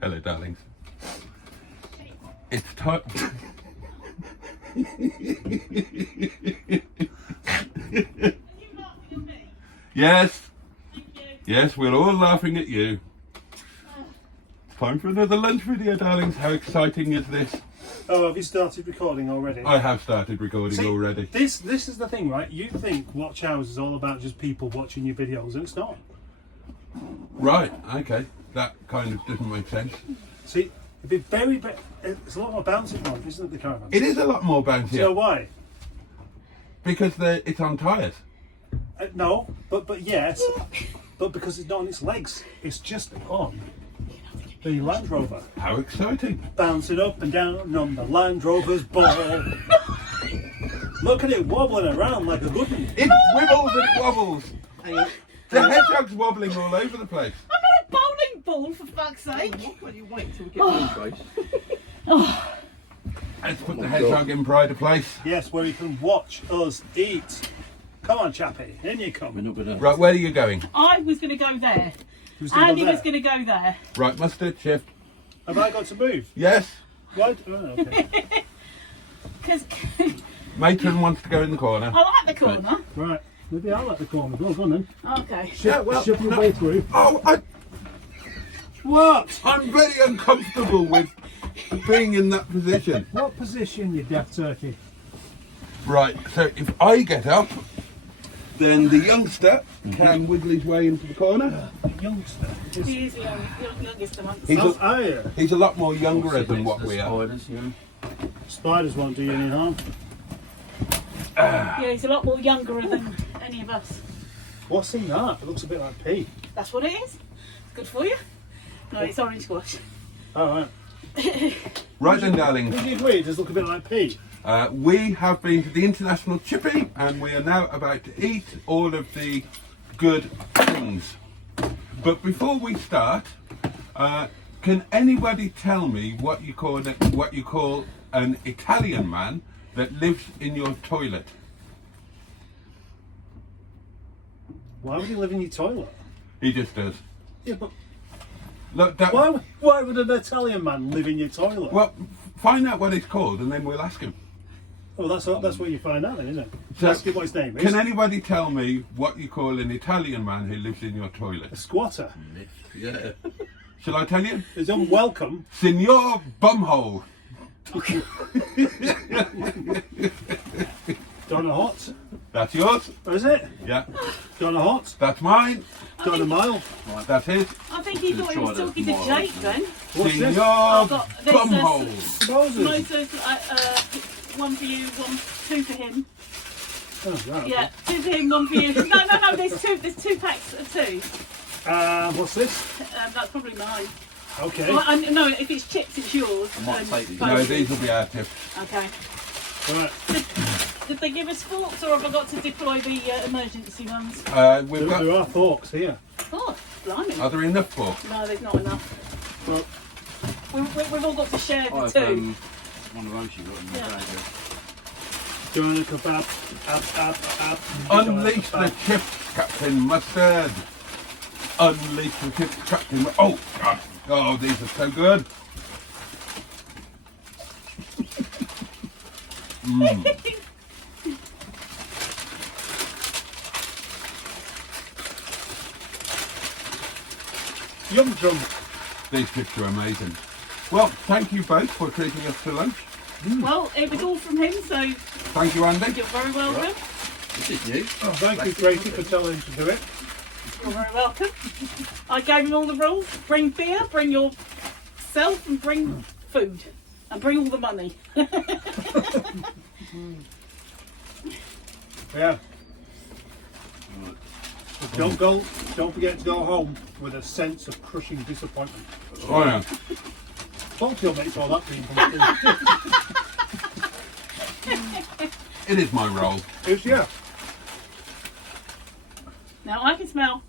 Hello, darlings. It's time. Yes. Yes, we're all laughing at you. Time for another lunch video, darlings. How exciting is this? Oh, have you started recording already? I have started recording already. This is the thing, right? You think Watch Hours is all about just people watching your videos, and it's not. Right, okay. That kind of doesn't make sense. See, it'd be it's a lot more bouncy one, isn't it, the caravan? It is a lot more bouncy. Do you know why? Because it's on tyres. No, but yes, but because it's not on its legs. It's just on the Land Rover. How exciting. Bouncing up and down on the Land Rover's ball. Look at it wobbling around like a good one. It wibbles and it wobbles. The hedgehog's wobbling all over the place. I'm not a bowling ball, for fuck's sake. Why do you wait till we get to the place? Oh, Let's put the hedgehog in pride of place. Yes, where you can watch us eat. Come on, chappy, in you We're come. not gonna. Right, where are you going? I was going to go there. Who's gonna Andy go was there? going to go there. Right, mustard, shift. Have I got to move? Yes. Right? Oh, okay. Because Matron wants to go in the corner. I like the corner. Right. Maybe I'll let the corner go. Go on then. Okay. Yeah, well, Shove your no. way through. Oh, What? I'm very uncomfortable with being in that position. What position, you deaf turkey? Right, so if I get up, then the youngster can wiggle his way into the corner. Youngster. He is the youngest amongst He's us. Oh, yeah. He's a lot more younger than what we are. Spiders, you know. Spiders won't do you any harm. Yeah, he's a lot more younger than any of us. What's in that? It looks a bit like pea. That's what it is. It's good for you. No, it's orange squash. Oh, right. Right then, darling. Would you agree? It does look a bit like pea. We have been to the International Chippy and we are now about to eat all of the good things. But before we start, can anybody tell me what you call an Italian man that lives in your toilet? Why would he live in your toilet? He just does. Yeah, but Look, that, why would an Italian man live in your toilet? well, find out what it's called and then we'll ask him. Well, that's what you find out then, isn't it? So, Ask him what his name is. Can anybody tell me what you call an Italian man who lives in your A toilet? squatter. Yeah. Shall I tell you? He's unwelcome. Signor Bumhole. Donna Hot. That's yours? Is it? Yeah. Donna Hot. That's mine. Donna Mile. That's his. I think he thought he was talking to Jake then. What's Signor this? I've got this, Bumhole. Moses. Motors, one for you, two for him. Oh, right. Yeah, two for him, one for you. No, there's two packs of two. What's this? That's probably mine. Okay. Well, no, if it's chips, it's yours. I might take these. No, both. these will be our tips. Okay. Right. Did they give us forks, or have I got to deploy the emergency ones? We've There got. are forks here. Oh, blimey. Are there enough for? No, there's not enough. Well, We've all got to share the I've two. one of those you got in the Yeah. bag. doing a kebab. Unleash the chips, Captain Mustard. Unleash the chips, Captain. Oh, God. Oh, these are so good. Yum drum. These chips are amazing. Well, thank you both for treating us to lunch. Well, it was all from him, so Thank you, Andy. you're very welcome. This is new. Oh, thank you, Gracie, for telling him to do it. You're very welcome. I gave him all the rules. Bring beer, bring yourself, and bring food. And bring all the money. Yeah. Don't forget to go home with a sense of crushing disappointment. Oh, yeah. Talk to your mates all that being It is my role. It's yeah. Now I can smell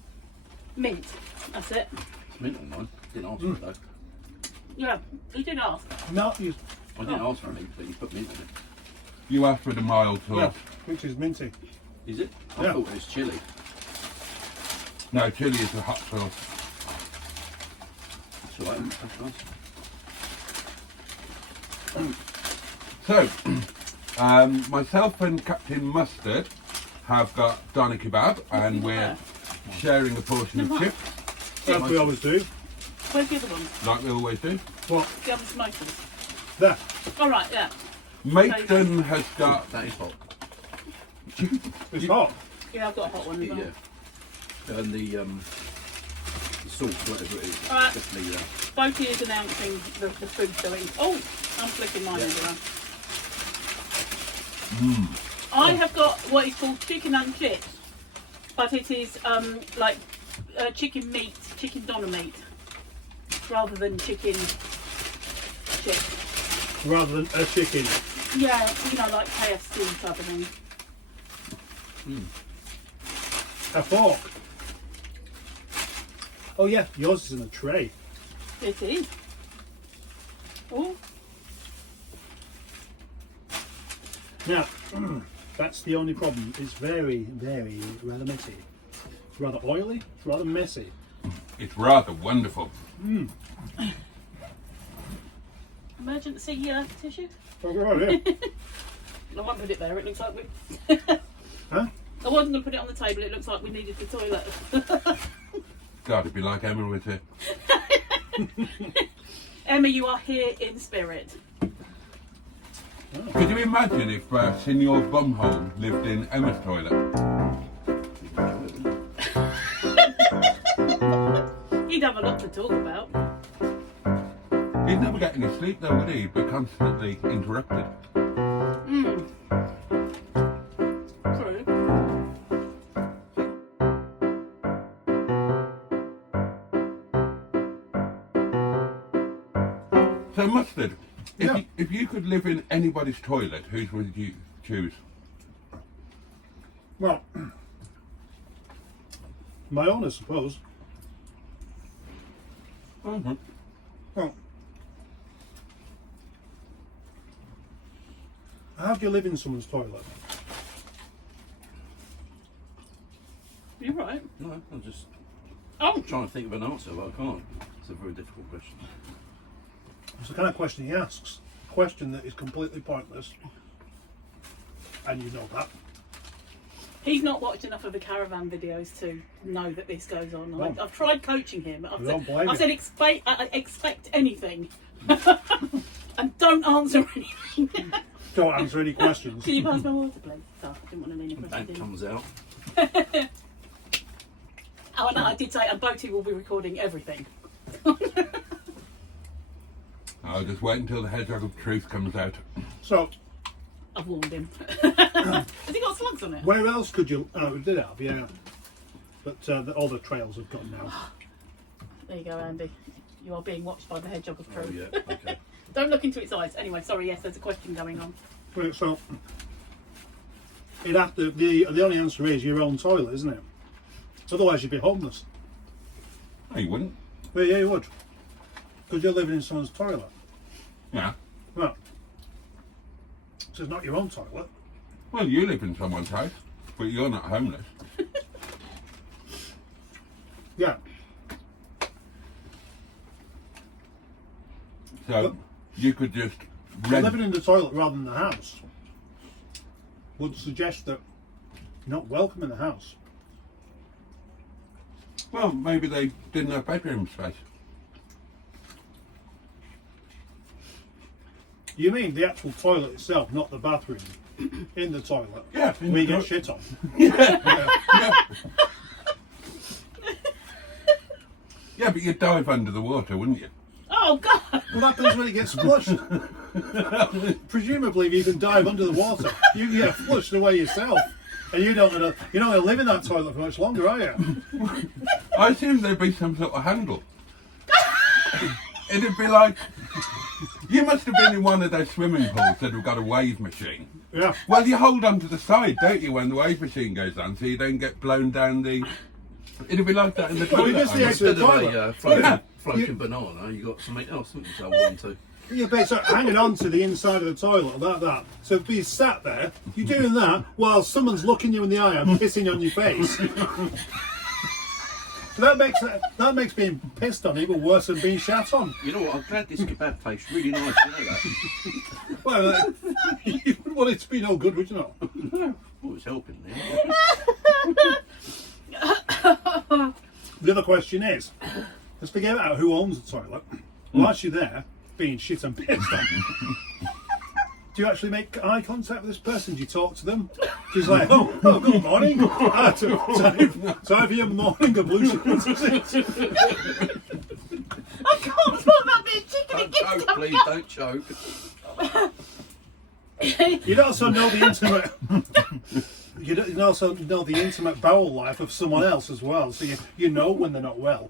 mint. That's it. It's mint on mine. Didn't ask for it though. Yeah, he did ask. No, you. I didn't ask for mint, but you put mint on it. You asked for the mild Yeah, sauce. which is minty. Is it? I Yeah. thought it was chili. No, chili is a hot sauce. That's all right. That's nice. So, myself and Captain Mustard have got doner kebab, and we're sharing a portion of chips, Like we always do. Where's the other one? like we always do. What? The other smokers. There. All right, yeah. Matron has got That is hot. It's hot. Yeah, I've got a hot one as well. Yeah. And the sauce, whatever it is. Alright. Definitely Boaty is announcing the food filling. Oh, I'm flicking mine around. I have got what is called chicken and chips, but it is like chicken meat, chicken doner meat, rather than chicken chips. Rather than a chicken. Yeah, you know, like KFC type of thing. A fork. Oh yeah, yours is in a tray. It is. Oh, Now, that's the only problem. It's very, very rather messy. It's rather oily, it's rather messy. it's rather wonderful. emergency tissue. Oh, right, yeah. I won't put it there. It looks like we. Huh? I wasn't going to put it on the table. It looks like we needed the toilet. God, it'd be like Emma was here. Emma, you are here in spirit. Could you imagine if Signor Bumhole lived in Emma's toilet? He'd have a lot to talk about. He'd never get any sleep though, would he? He'd be constantly interrupted. True. So Mustard, Yeah. if you could live in anybody's toilet, whose would you choose? Well, my own, I suppose. Mm-hmm. Well, how do you live in someone's toilet? You're right. No, I'm just Oh, trying to think of an answer, but I can't. It's a very difficult question. It's the kind of question he asks. A question that is completely pointless. And you know that. he's not watched enough of the caravan videos to know that this goes on. No. I've tried coaching him. I don't blame I've said expect anything, and don't answer anything. Don't answer any questions. Can you pass my water, please? So, I didn't want to lean Bank questions in. comes out. Oh, no, I did say, and Boaty will be recording everything. I'll just wait until the hedgehog of truth comes out. So, I've warned him. Has he got slugs on it? where else could you... Oh, we did have, yeah. But all the trails have gone now. There you go, Andy. You are being watched by the hedgehog of Oh, truth. yeah, okay. Don't look into its eyes. Anyway, sorry, yes, there's a question going on. Right, so, it'd have to... The only answer is your own toilet, isn't it? Otherwise you'd be homeless. No, you wouldn't. Well, yeah, you would. Because you're living in someone's toilet. Yeah. Well, so it's not your own toilet. Well, you live in someone's house, but you're not homeless. Yeah. So you could just Living rent. in the toilet rather than the house would suggest that you're not welcome in the house. Well, maybe they didn't have bedroom space. You mean the actual toilet itself, not the bathroom in the toilet? Yeah. Where you get shit on. Yeah, but you'd dive under the water, wouldn't you? Oh, God! What happens when it gets flushed? Presumably, if you can dive under the water, you can get flushed away yourself, and you're not gonna live in that toilet for much longer, are you? I assume there'd be some sort of handle. It'd be like, you must have been in one of those swimming pools that have got a wave machine. Yeah. Well, you hold on to the side, don't you, when the wave machine goes on, so you don't get blown down the... It'd be like that in the Well, toilet. just the I extra guess. Instead of toilet. a floating, Yeah. floating banana, you got something else, haven't you, to hold on to? You're basically hanging on to the inside of the toilet like that. So be sat there, you're doing that while someone's looking you in the eye and pissing on your face. That makes being pissed on even worse than being shat on. You know what? I'm glad this kebab tastes really nice. You know that? Well, you wouldn't want it to be no good, would you not? Oh, it's helping there. The other question is, let's forget about who owns the toilet. Whilst you're there, being shit and pissed on, do you actually make eye contact with this person? Do you talk to them? She's like, oh, good morning. Time for your morning ablutions, is it? I can't put that bit of chicken Don't against choke, please. Don't choke. You'd also know the intimate. You'd also know the intimate bowel life of someone else as well, so you know when they're not well.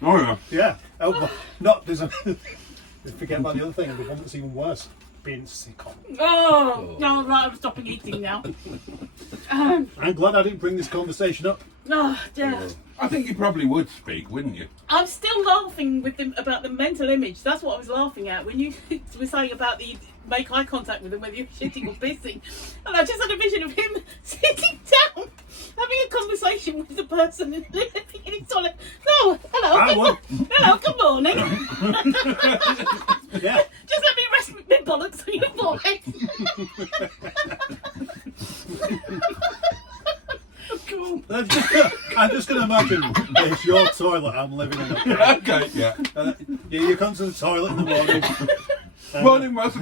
Oh yeah. Yeah. Oh, not there's a. Forget about the other thing. The one that's even worse, being sick on. Oh, no, right, I'm stopping eating now. I'm glad I didn't bring this conversation up. Oh, dear. I think you probably would speak, wouldn't you? I'm still laughing with them about the mental image. That's what I was laughing at when you were saying about the make eye contact with them whether you're shitting or pissing. And I just had a vision of him sitting down, having a conversation with the person in his toilet. No, hello, good morning. Yeah. Just let me rest my bollocks on your forehead. Cool. I'm just going to imagine that it's your toilet I'm living in. Okay, yeah. You come to the toilet in the morning. Morning, Master.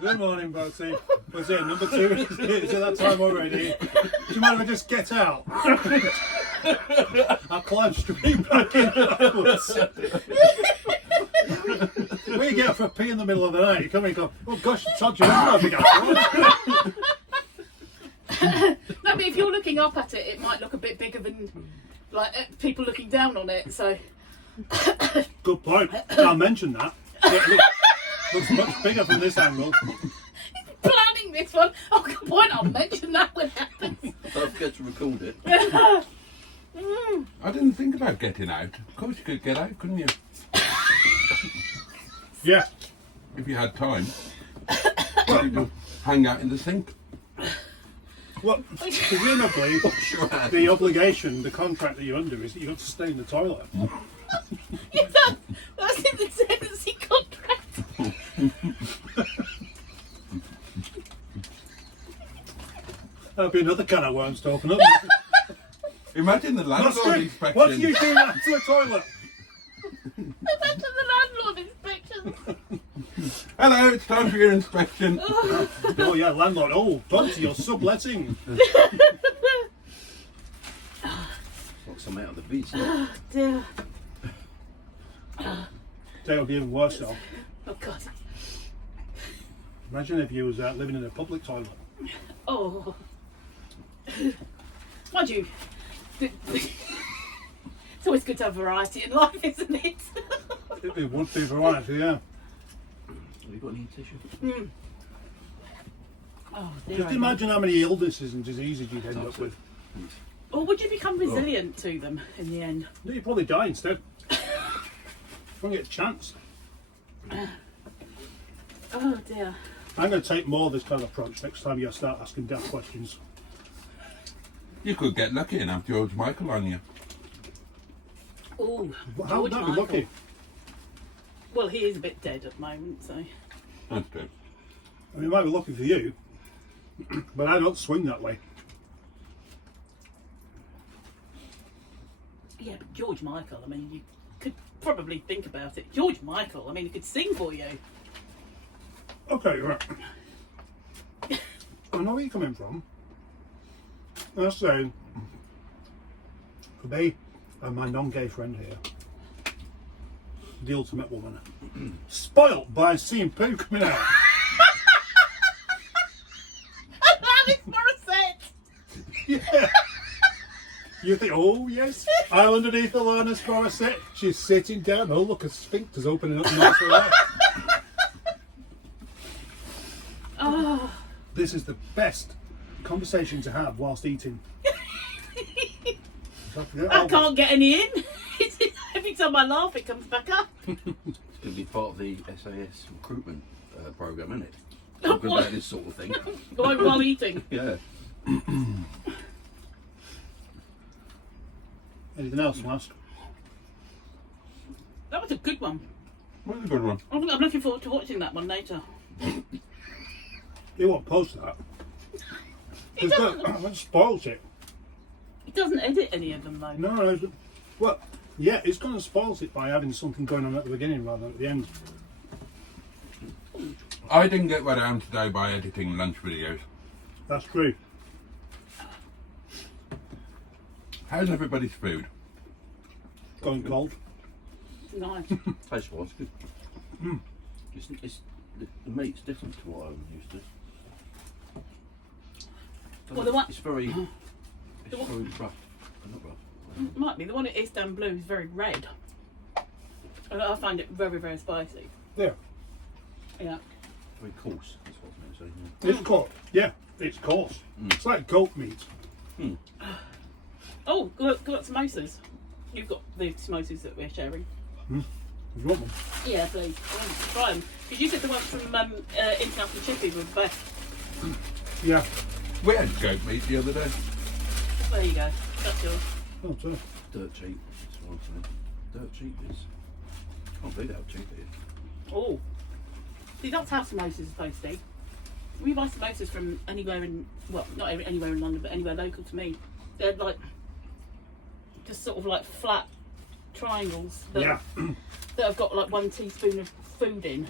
Good morning, Boaty. What's it, number 2? Is it that time already? Do you mind if I just get out? I'll climb straight back in afterwards. When you get up for a pee in the middle of the night, you come in and go, oh gosh, Todd, you're not a big after. No, but if you're looking up at it, it might look a bit bigger than like people looking down on it. So, Good point. I'll mention that. It looks much bigger from this angle. planning this one. Oh, good point. I'll mention that when it happens. Don't forget to record it. I didn't think about getting out. Of course you could get out, couldn't you? Yeah. If you had time. You could hang out in the sink. Well, presumably, the obligation, the contract that you're under is that you have to stay in the toilet. Yeah, that's in the tenancy contract. That'll be another can of worms to open up. Imagine the landlord inspection. What are you doing after the toilet? Imagine the landlord inspection. Hello, it's time for your inspection. Oh yeah, landlord. Oh, Boaty, you're subletting. Got some out of the beast. Oh, dear. That would be even worse though. Oh, God. Imagine if you was living in a public toilet. Oh. Mind you, it's always good to have variety in life, isn't it? It would be variety, yeah. Have you got any tissue? Oh, dear. Just imagine how many illnesses and diseases you'd end up with. Or would you become resilient to them in the end? No, you'd probably die instead. Won't get a chance. Oh, dear. I'm going to take more of this kind of approach next time you start asking daft questions. You could get lucky and have George Michael on you. Oh, How would that be lucky? Well, he is a bit dead at the moment, so. That's good. I mean, it might be lucky for you, but I don't swing that way. Yeah, but George Michael, I mean, you could probably think about it. George Michael, I mean, he could sing for you. Okay, right. I know where you're coming from. I'm saying, for me and my non-gay friend here, the ultimate woman, spoilt by seeing poo coming out. Alanis Morissette! Yeah. You think, oh yes, I'm underneath Alanis Morissette. She's sitting down. Oh look, a sphincter's opening up nicely there. Oh. This is the best conversation to have whilst eating. I can't get any in. Every time I laugh, it comes back up. It's going to be part of the SAS recruitment programme, isn't it? Talking about this sort of thing. While eating. Yeah. Anything else, last? That was a good one. What's a good one? I'm looking forward to watching that one later. You won't post that. He doesn't, That spoils it. he doesn't edit any of them though. No. Well, yeah, it's going to spoil it by having something going on at the beginning rather than at the end. I didn't get around today by editing lunch videos. That's true. How's everybody's food? Going cold. Nice. Taste wise, good. It's the meat's different to what I'm used to. Well, the one- It's very very rough. Not rough. Might be. The one at East Down Blue is very red. And I find it very, very spicy. Yeah. Yeah. Very coarse, that's what I was meant to say. It's coarse. Yeah, it's coarse. It's like goat meat. Oh, got samosas. You've got the samosas that we're sharing. If you want them. Yeah, please. Try them. Because you said the ones from International Chippy were the best. Yeah. We had goat meat the other day. There you go. That's yours. Oh, so. Dirt cheap, that's what I'm saying. Dirt cheap is. Can't believe how cheap it is. Oh. See, that's how samosas are supposed to be. We buy samosas from anywhere in, well, not anywhere in London, but anywhere local to me. They're like, just sort of like flat triangles that, Yeah. that have got like 1 teaspoon of food in.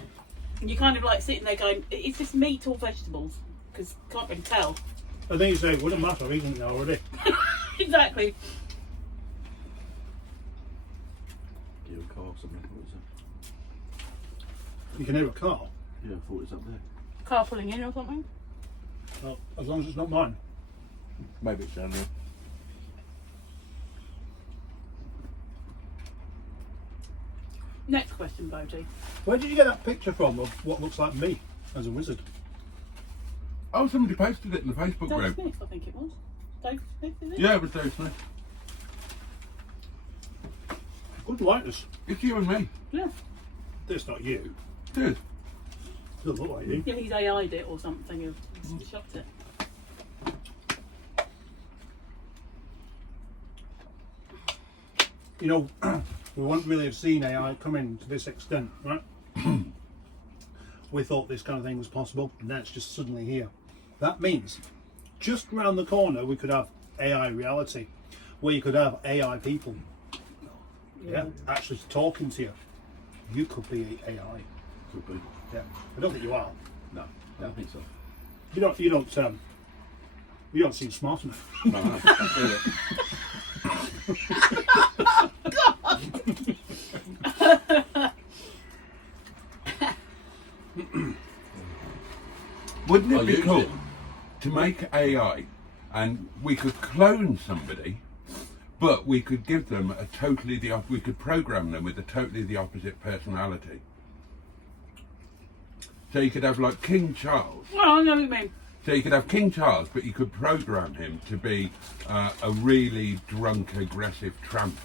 And you're kind of like sitting there going, is this meat or vegetables? Because can't really tell. I think you say it wouldn't matter, I've eaten it already. Exactly. Deal car or something, what is it? You can hear a car. Yeah, I thought it was up there. Car pulling in or something? Well, as long as it's not mine. Maybe it's down there. Next question, Boaty. Where did you get that picture from of what looks like me as a wizard? Oh, somebody posted it in the Facebook Dave group. Smith, I think it was. Dave Smith, is it? Yeah, it was Dave Smith. Good likeness. It's you and me. Yeah. It's not you. It is. It doesn't look like you. Yeah, he's AI'd it or something. He's shocked it. You know, we wouldn't really have seen AI come in to this extent, right? We thought this kind of thing was possible, and now it's just suddenly here. That means just round the corner we could have AI reality, where you could have AI people, yeah, actually talking to you. You could be AI. Could be. Yeah, I don't think you are. No, I don't think so. You don't seem smart enough. No, I feel it. Wouldn't I'll it be use cool it. to make AI and we could clone somebody, but we could give them a totally we could program them with a totally the opposite personality. So you could have like King Charles. Well, I know what you mean. So you could have King Charles, but you could program him to be a really drunk, aggressive tramp.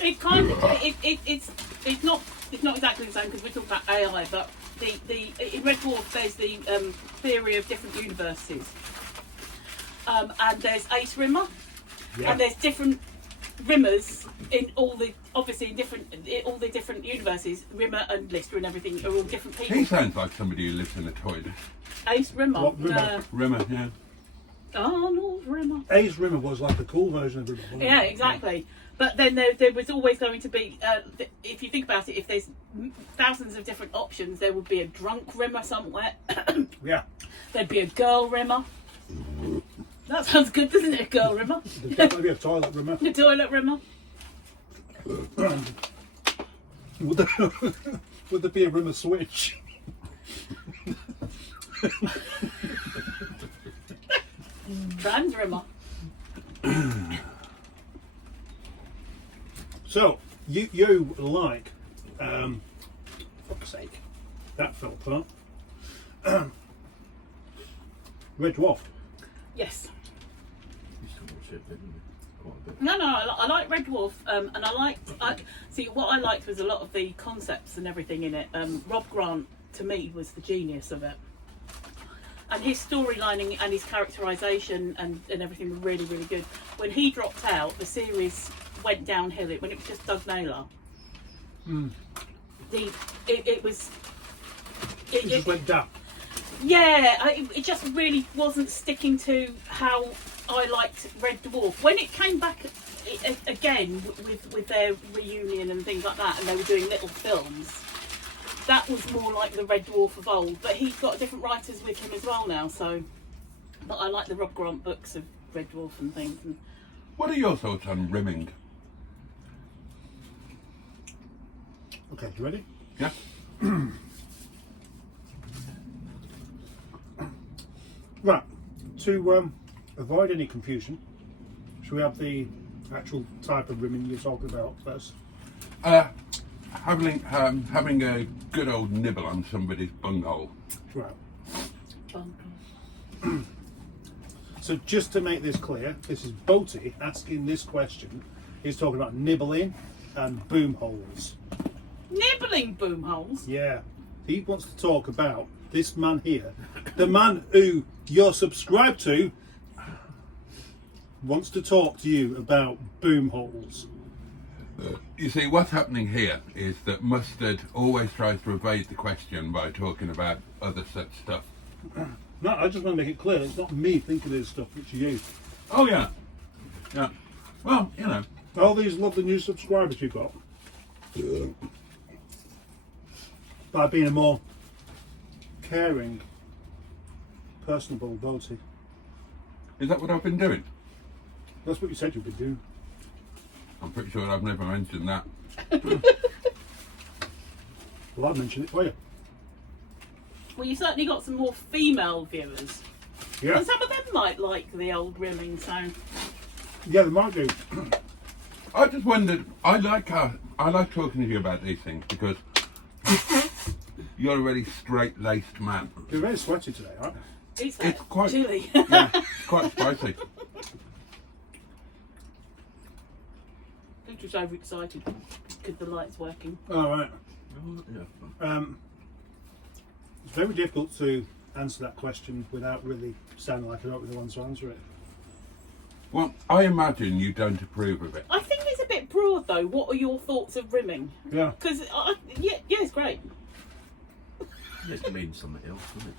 It kind of it's not exactly the same because we're talking about AI, but in Red Dwarf there's the theory of different universes, and there's Ace Rimmer, Yeah. and there's different Rimmers in all the different universes. Rimmer and Lister and everything are all different people. He sounds like somebody who lives in a toilet. Ace Rimmer. What Rimmer? Rimmer, yeah. Arnold Rimmer. Ace Rimmer was like the cool version of Rimmer, wasn't Yeah, it? exactly. But then there was always going to be, if you think about it, if there's thousands of different options, there would be a drunk Rimmer somewhere. Yeah. There'd be a girl Rimmer. That sounds good, doesn't it? A girl Rimmer. There'd definitely be a toilet Rimmer. The toilet Rimmer. Would there be a Rimmer switch? Trans Rimmer. So you like, fuck's sake, that fell apart. Red Dwarf. Yes. You still watch it, didn't you? Quite a bit. No, I like Red Dwarf, and see what I liked was a lot of the concepts and everything in it. Rob Grant to me was the genius of it. And his storylining and his characterisation and everything were really, really good. When he dropped out, the series went downhill. When it was just Doug Naylor, it was... It just went down. Yeah, it just really wasn't sticking to how I liked Red Dwarf. When it came back again with their reunion and things like that, and they were doing little films, that was more like the Red Dwarf of old. But he's got different writers with him as well now, so... But I like the Rob Grant books of Red Dwarf and things. And... What are your thoughts on rimming? Okay, you ready? Yeah. Right, to avoid any confusion, should we have the actual type of rimming you're talking about first? Having a good old nibble on somebody's bunghole. Right. So just to make this clear, this is Boaty asking this question. He's talking about nibbling and boom holes. Nibbling boom holes? Yeah. He wants to talk about this man here. The man who you're subscribed to wants to talk to you about boom holes. You see, what's happening here is that Mustard always tries to evade the question by talking about other such stuff. No, I just want to make it clear, it's not me thinking of this stuff, it's you. Oh yeah, yeah. Well, you know. All these lovely new subscribers you've got. By being a more caring, personable Boaty. Is that what I've been doing? That's what you said you'd be doing. I'm pretty sure I've never mentioned that. Well, I'll mention it for you. Well, you certainly got some more female viewers. Yeah. And some of them might like the old rimming, so... Yeah, they might do. I just wondered. I like talking to you about these things because you're a really straight-laced man. You're very sweaty today, aren't you? It's quite chilly. Yeah, it's quite spicy. I'm just overexcited because the light's working. All right. Yeah. It's very difficult to answer that question without really sounding like I don't really want to answer it. Well, I imagine you don't approve of it. I think it's a bit broad though. What are your thoughts of rimming? Yeah. Because, yeah, it's great. Yeah, it means something else, doesn't it?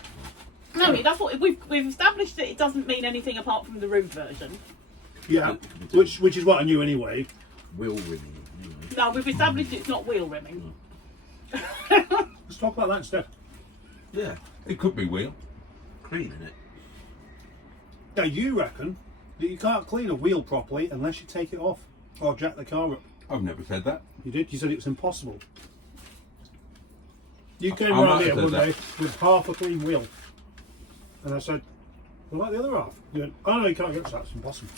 No, I mean, that's what we've established that it doesn't mean anything apart from the rude version. Yeah. Which is what I knew anyway. Wheel rimming. You know. No, we've established it's not wheel rimming. Let's talk about that instead. Yeah, It could be wheel. cleaning it. Now you reckon that you can't clean a wheel properly unless you take it off or jack the car up. I've never said that. You did. You said it was impossible. You came I round might here have one said day with half a clean wheel, and I said, "What about the other half?" You went, "Oh no, you can't get to that. It's impossible."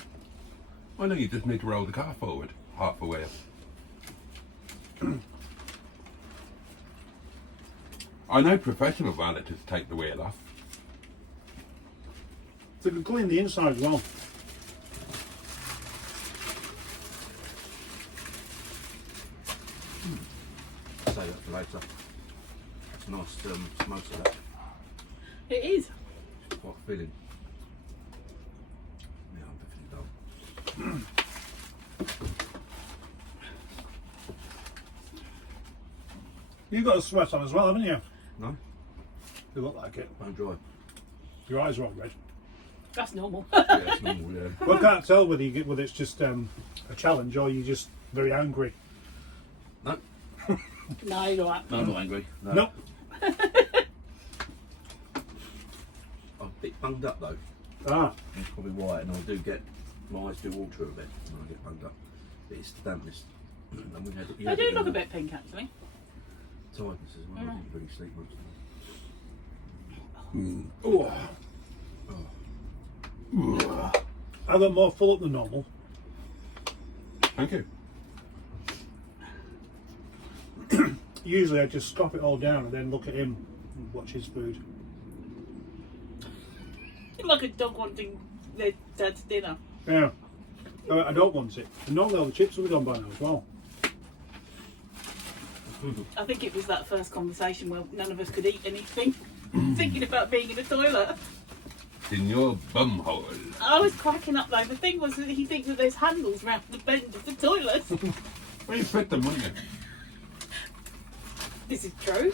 I know you just need to roll the car forward half a wheel. I know professional valeters take the wheel off. So you can clean the inside as well. Save that for later. It's a nice smoke of that. It is. It's quite filling. Yeah, I'm definitely done. You've got a sweat on as well, haven't you? No, You look like it. don't dry. Your eyes are all red. That's normal. Yeah, it's normal, yeah. Well, I can't tell whether it's just a challenge or you're just very angry. No, No, you're right. no, I'm not angry. No. Nope. I'm a bit bunged up though. Ah, That's probably why, and I do get my eyes do water a bit when I get bunged up. But it's the dampness. And we had, They do look a bit pink actually. tiredness as well. I didn't really sleep much. oh. I got more full up than normal. Thank you. Usually I just stop it all down and then look at him and watch his food. Like a dog wanting their dad's dinner. Yeah. I don't want it. And normally all the chips will be gone by now as well. I think it was that first conversation where none of us could eat anything, thinking about being in the toilet. in your bumhole. I was cracking up though. The thing was that he thinks that there's handles round the bend of the toilet. Well, you fit them, wouldn't you? This is true.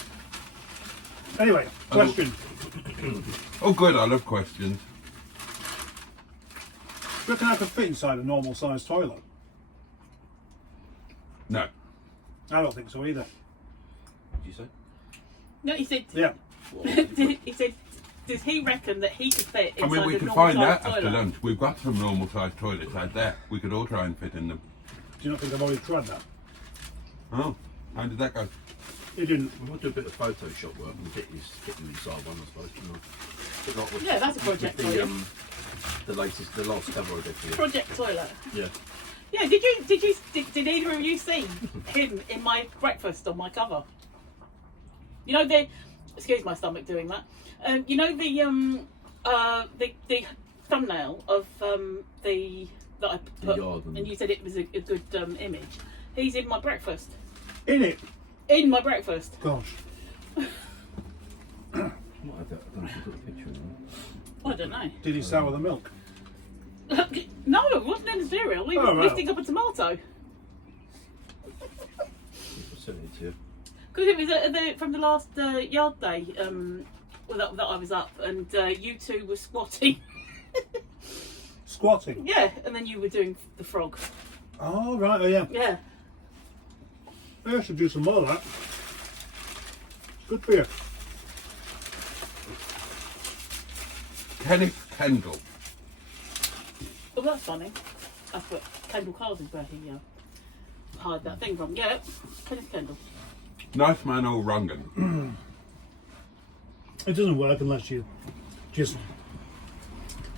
Anyway, question. Oh, good. I love questions. Do you reckon I could fit inside a normal sized toilet? No. I don't think so either. What did you say? No, he said. Yeah. He said, does he reckon that he could fit inside I mean, we a could normal find sized out toilet? after lunch. We've got some normal sized toilets out there. We could all try and fit in them. Do you not think I've already tried that? Oh, how did that go? You didn't. We might do a bit of Photoshop work and get you inside one, I suppose. You know. Bit like with- Yeah, that's a project with for you. the last cover I did for you. Project toilet. Yeah. Yeah, did either of you see him in my breakfast on my cover? You know excuse my stomach doing that. You know the thumbnail of that I put, yard and- and you said it was a good image. He's in my breakfast. In it? In my breakfast. Gosh. Might have that. I don't know if you took a picture of that. I don't know. Did he sour the milk? No, it wasn't in the cereal. He was Oh, right. lifting up a tomato. I'll send it to you. Because it was from the last yard day that I was up, and you two were squatting. Squatting? Yeah, and then you were doing the frog. Oh, right, oh yeah. Yeah. I should do some more of that. It's good for you. Kenneth Kendall. Oh, that's funny. That's what Kendall Cars is where he hired that thing from. Yeah, Kenneth Kendall. Nice man, old Rungan. It doesn't work unless you just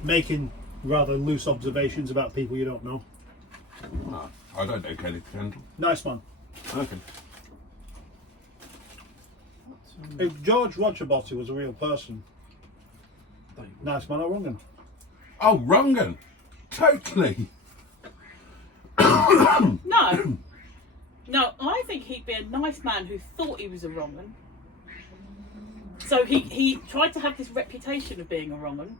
making rather loose observations about people you don't know. Ah, I don't know Kenneth Kendall. Nice man. Okay. If George Boaty was a real person, Thank you. nice man or wrong. Oh, Rungan. Totally. No. No, I think he'd be a nice man who thought he was a wrong un. So he tried to have this reputation of being a wrong un,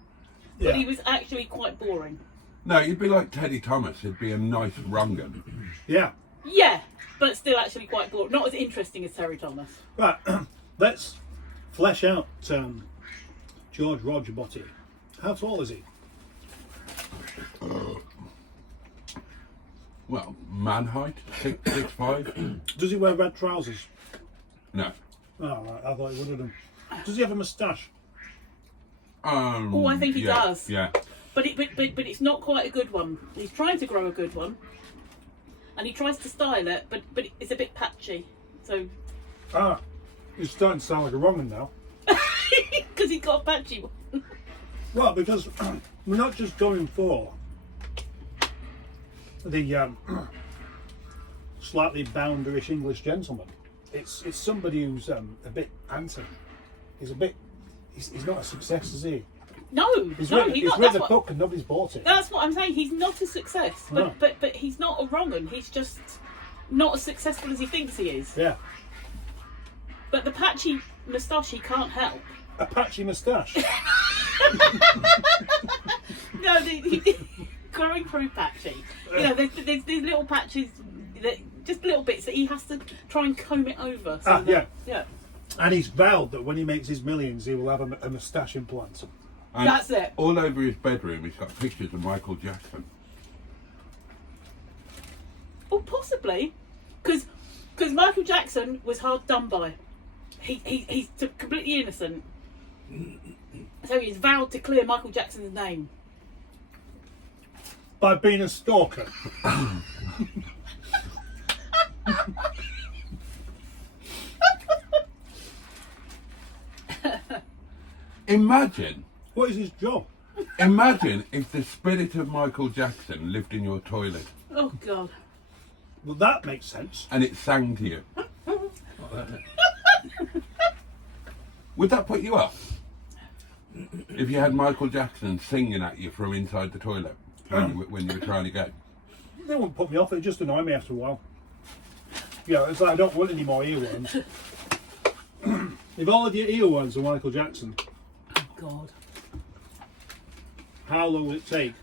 but he was actually quite boring. No, you'd be like Teddy Thomas. He'd be a nice Rungan. Yeah. Yeah, but still actually quite boring. Not as interesting as Terry Thomas. Right, let's flesh out George Boaty. How tall is he? Well, man height, 6'5". Does he wear red trousers? No. Oh, right, I thought he would have done. Does he have a moustache? Oh, I think he yeah, does. Yeah. But it's not quite a good one. He's trying to grow a good one, and he tries to style it, but it's a bit patchy. So Ah, he's starting to sound like a wrong one now. because he's got a patchy one. Well, because we're not just going for the slightly boundarish English gentleman. It's somebody who's a bit anti. He's a bit. He's not a success, is he? No, He's no, read, he's he's not. read That's the what, book and nobody's bought it. that's what I'm saying. He's not a success, No. but he's not a wrong un. He's just not as successful as he thinks he is. Yeah, But the patchy moustache he can't help. a patchy moustache. No, growing through patchy. You know, there's these little patches, just little bits that he has to try and comb it over. So Yeah. Yeah. And he's vowed that when he makes his millions, he will have a moustache implant. And That's it. All over his bedroom, he's got pictures of Michael Jackson. Or possibly, because Michael Jackson was hard done by. He's completely innocent. So he's vowed to clear Michael Jackson's name. By being a stalker. Imagine What is his job? Imagine if the spirit of Michael Jackson lived in your toilet Oh God. Well, that makes sense. and it sang to you. Would that put you off? If you had Michael Jackson singing at you from inside the toilet when you were trying to go? They wouldn't put me off, it just annoy me after a while. Yeah, it's like I don't want any more earworms. If all of your earworms are Michael Jackson, Oh God. how long will it take?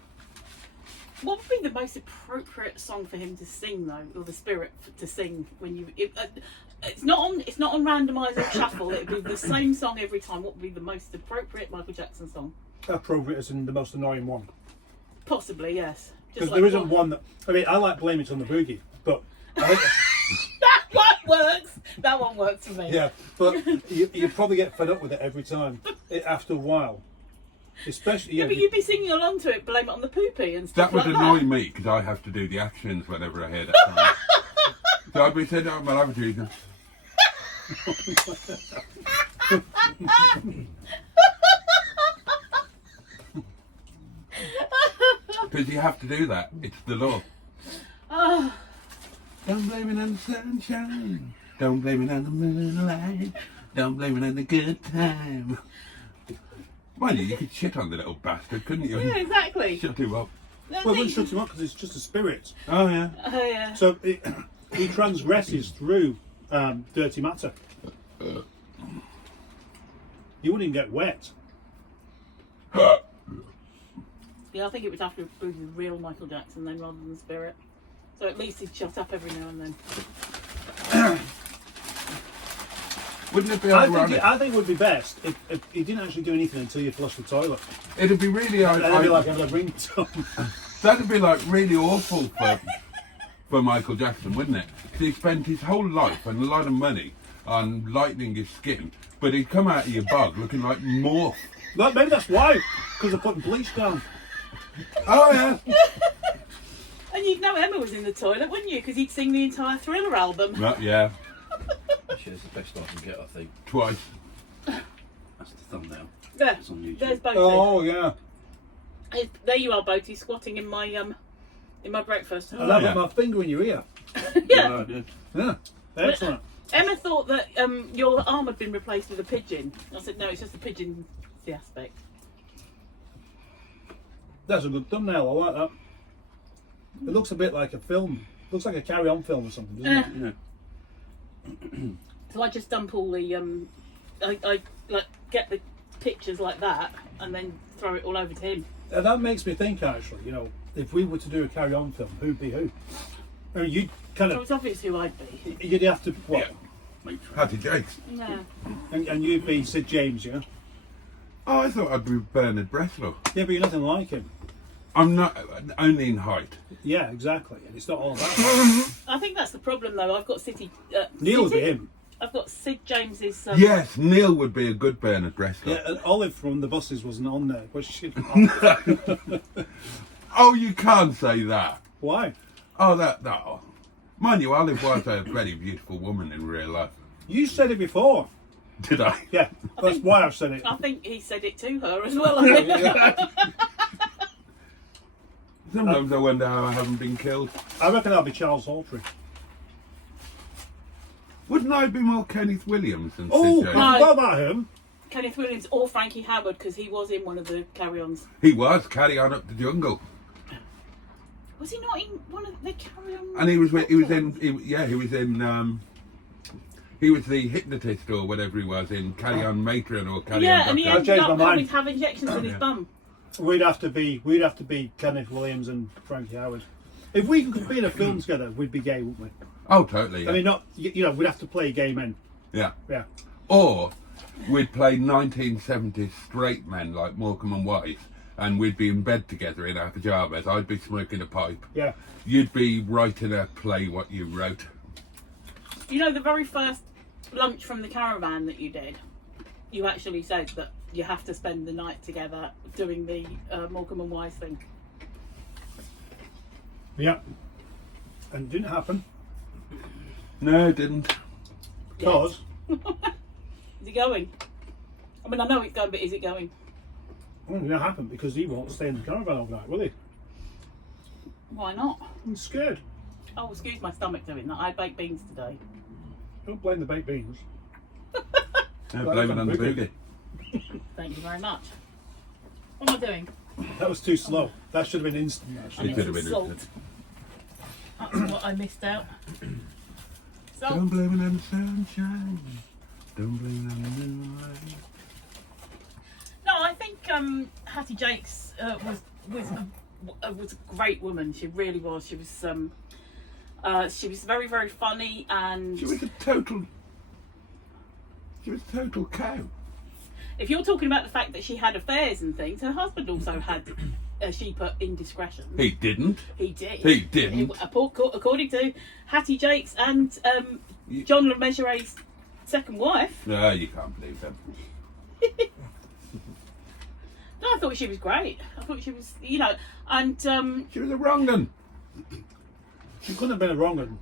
What would be the most appropriate song for him to sing though, or the spirit to sing when you? It's not on randomise or shuffle. It would be the same song every time. What would be the most appropriate Michael Jackson song? Appropriate as in the most annoying one. Possibly, yes. Because there isn't one that. I mean, I like Blame It on the Boogie, but. I think, That one works. That one works for me. yeah, but you probably get fed up with it every time after a while. Especially, Yeah, but you'd be singing along to it, blame it on the poopy and stuff That would like annoy that. me because I have to do the actions whenever I hear that song. So I'd be saying, "Oh, my love, Jesus." Because you have to do that. It's the law. Oh, Don't blame it on the sunshine. Don't blame it on the moonlight. Don't blame it on the good time. Mind you could shit on the little bastard, couldn't you? yeah, exactly. Shut him up. No, Well, I wouldn't think- shut him up because it's just a spirit. Oh, yeah. Oh yeah. So he transgresses through dirty matter. You wouldn't even get wet. Yeah, I think it would have to be the real Michael Jackson then, rather than Spirit. So at least he'd shut up every now and then. Wouldn't it be I ironic? think it would be best if he didn't actually do anything until you flush the toilet. It'd be really That'd be like having a ringtone. that'd be like really awful for Michael Jackson, wouldn't it? 'Cause he spent his whole life and a lot of money on lightening his skin, but he'd come out of your bug looking like morph. Maybe that's why, because they're putting bleach down. Oh yeah. And you'd know Emma was in the toilet, wouldn't you? Because he'd sing the entire Thriller album. Well, yeah. Actually, it's the best I can get, I think. Twice. That's the thumbnail. There, It's on YouTube. there's Boaty. Oh yeah. There you are, Boaty, squatting in my breakfast. And I've yeah. got my finger in your ear. Yeah. Yeah. Excellent. Emma thought that your arm had been replaced with a pigeon. I said, no, it's just the pigeon, the aspect. That's a good thumbnail. I like that. It looks a bit like a film. Looks like a carry-on film or something, doesn't it? Yeah. So I just dump all the I like get the pictures like that and then throw it all over to him. And that makes me think, actually, you know, if we were to do a carry-on film, who'd be who? I mean, you'd kind So of, it's obvious who I'd be. you'd have to, what? Hattie Jakes. Yeah. And you'd be Sid James, yeah? Oh, I thought I'd be Bernard Breslow. Yeah, but you're nothing like him. I'm not, only in height. Yeah, exactly. And it's not all that. I think that's the problem though. I've got Neil would be City. him. I've got Sid James's. Yes, Neil would be a good Bernard Breslow. Yeah, and Olive from the buses wasn't on there. Was she? Oh, you can't say that. Why? Oh, no. Mind you, Olive was a very beautiful woman in real life. You said it before. Did I? Yeah, that's why I've said it. I think he said it to her as well. I think. Yeah. Sometimes I wonder how I haven't been killed. I reckon I'll be Charles Hawtrey. Wouldn't I be more Kenneth Williams than Oh, Sid I James? forgot about him. Kenneth Williams or Frankie Howard because he was in one of the carry-ons. He was Carry On Up the Jungle, Was he not in one of the carry-on? and he was the hypnotist or whatever he was in Carry On Matron or Carry Yeah, On and he Doctor. I've ended changed up my having mind. to have injections in his Yeah. bum. We'd have to be Kenneth Williams and Frankie Howard. If we could be in a film together, we'd be gay, wouldn't we? Oh, totally. Yeah. I mean, not you know, we'd have to play gay men. Yeah. Yeah. Or we'd play 1970s straight men like Morecambe and Wise, and we'd be in bed together in our pyjamas. I'd be smoking a pipe. Yeah. You'd be writing a play what you wrote. You know, the very first lunch from the caravan that you did, you actually said that you have to spend the night together doing the Morecambe and Wise thing. Yeah. And it didn't happen No, it didn't. because Is it going? I mean, I know it's going, but is it going? well, it didn't happen because he won't stay in the caravan all night, will he? Why not? I'm scared. Oh, excuse my stomach doing that. I had baked beans today. Don't blame the baked beans. No, blame it on the Boogie. boogie. Thank you very much. What am I doing? That was too slow. That should have been instant. I Actually. need could have some been salt. instant. That's what I missed out. Don't Salt. blame it on the sunshine. Don't blame it on the moonlight. No, I think think Hattie Jakes was a great woman. She really was. She was very, very funny, and She was a total cow. if you're talking about the fact that she had affairs and things, her husband also had, she put indiscretion. He didn't. He did. He didn't. According to Hattie Jakes and John Le Mesure's second wife. No, you can't believe them. No, I thought she was great. I thought she was, and She was a wrong un. She couldn't have been a wrong one.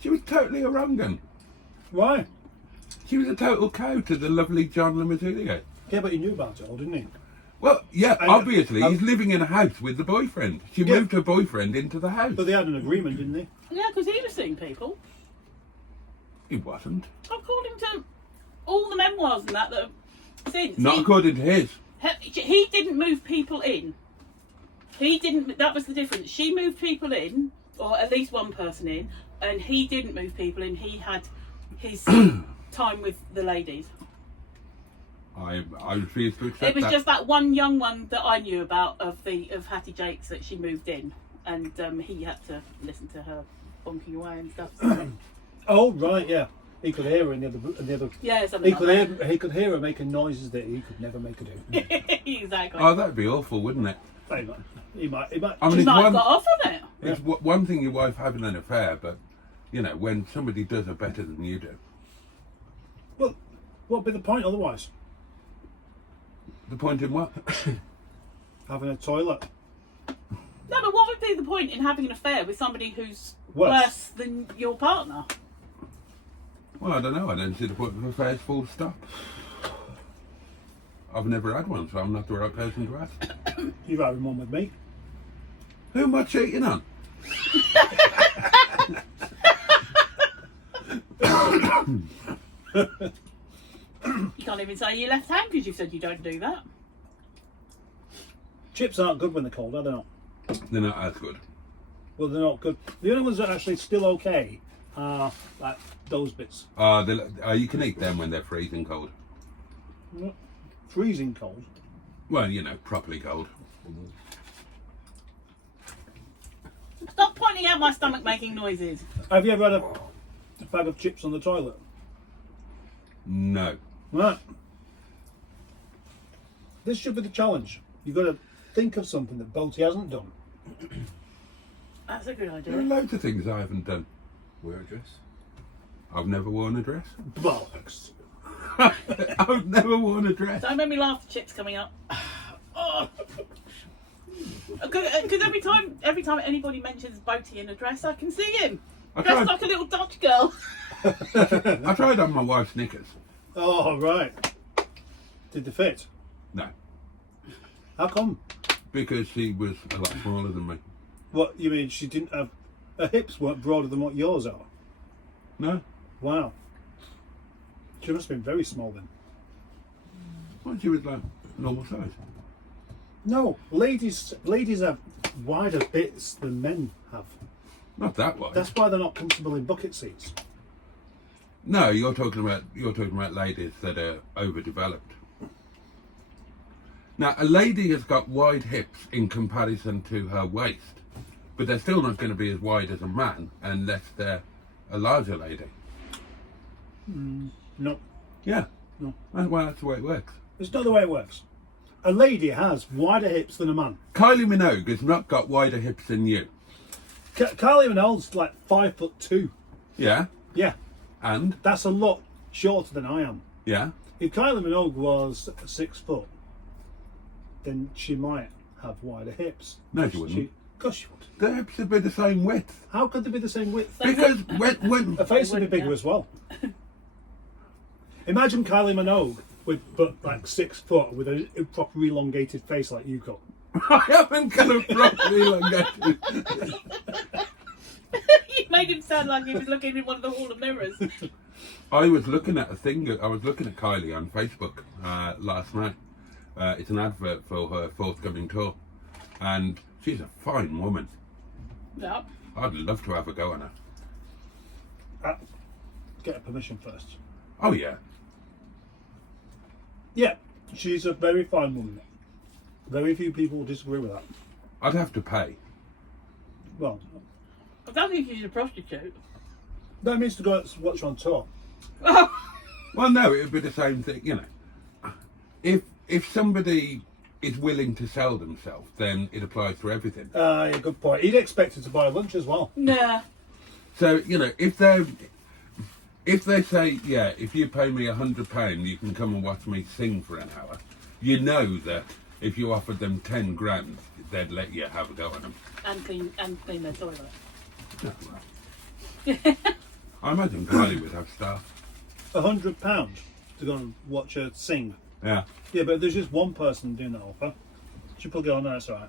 She was totally a wrong un. Why? She was a total cow to the lovely John Le Mesurier. Yeah, but he knew about it all, didn't he? Well, yeah, And- obviously he's living in a house with the boyfriend. She Yeah. moved her boyfriend into the house. But they had an agreement, didn't they? yeah, because he was seeing people. He wasn't. According to all the memoirs and that have since. Not according to his. He didn't move people in. He didn't. That was the difference. She moved people in, or at least one person in, and he didn't move people in. He had his time with the ladies. I refuse to accept It was that. just that one young one that I knew about of Hattie Jakes that she moved in, and he had to listen to her bonking away and stuff. So. Oh, right, yeah. He could hear her in the other. Yeah, something He could hear her making noises that he could never make her do. exactly. Oh, that'd be awful, wouldn't it? He might. I mean, She it's might have one, got off on it. it's one thing your wife having an affair, but, when somebody does it better than you do. Well, what would be the point otherwise? The point in what? Having a toilet. No, but what would be the point in having an affair with somebody who's Worse. worse than your partner? Well, I don't know. I don't see the point of affairs, full stop. I've never had one, so I'm not the right person to ask. You're having one with me. Who am I cheating on? You can't even say your left hand because you said you don't do that. Chips aren't good when they're cold, are they not? They're not as good. Well, they're not good. The only ones that are actually still okay are like those bits. You can eat them when they're freezing cold. Freezing cold. Well, properly cold. Stop pointing out my stomach making noises. Have you ever had a bag of chips on the toilet? No. Right. This should be the challenge. You've got to think of something that Boaty hasn't done. That's a good There are idea. loads of things I haven't done. Wear a dress. I've never worn a dress. Bollocks. I've never worn a dress. Don't make me laugh at chips coming up. Oh. Because every time anybody mentions Boaty in a dress, I can see him I dressed tried, like a little Dutch girl. I tried on my wife's knickers. Oh, right. Did they fit? No, How come? because she was a lot smaller than me. What, you mean she didn't have... Her hips weren't broader than what yours are? No? Wow. She must have been very small then. Well, she was like normal size. No, ladies have wider bits than men have. Not that wide. That's why they're not comfortable in bucket seats. No, you're talking about ladies that are overdeveloped. Now, a lady has got wide hips in comparison to her waist, but they're still not going to be as wide as a man unless they're a larger lady. No, Yeah. No. Well, that's the way it works. it's not the way it works. A lady has wider hips than a man. Kylie Minogue has not got wider hips than you. Kylie Minogue's like 5'2". Yeah. Yeah, And? that's a lot shorter than I am. Yeah. If Kylie Minogue was 6 foot, then she might have wider hips. No, she wouldn't. Of course she would. The hips would be the same width. How could they be the same width? Because when Her face would be wouldn't, bigger yeah. as well. Imagine Kylie Minogue with but like 6 foot with a proper elongated face like you've got. I haven't got a properly elongated. You made him sound like he was looking in one of the hall of mirrors. I was looking at Kylie on Facebook last night. It's an advert for her forthcoming tour, and she's a fine woman. Yeah. I'd love to have a go on her. Get her permission first. Oh yeah. Yeah, She's a very fine woman. Very few people disagree with that. I'd have to pay. Well, I don't think she's a prostitute. that means to go out to watch her on tour. Well, no, it would be the same thing, you know. If somebody is willing to sell themselves, then it applies to everything. Yeah, good point. He'd expect her to buy lunch as well. Nah. So, you know, if they say, yeah, if you pay me £100, you can come and watch me sing for an hour, you know that if you offered them 10 grand, they'd let you have a go at them. And clean their toilet. I imagine Kylie would have staff. £100 to go and watch her sing. Yeah. Yeah, but there's just one person doing that offer. She put it on there, it's alright.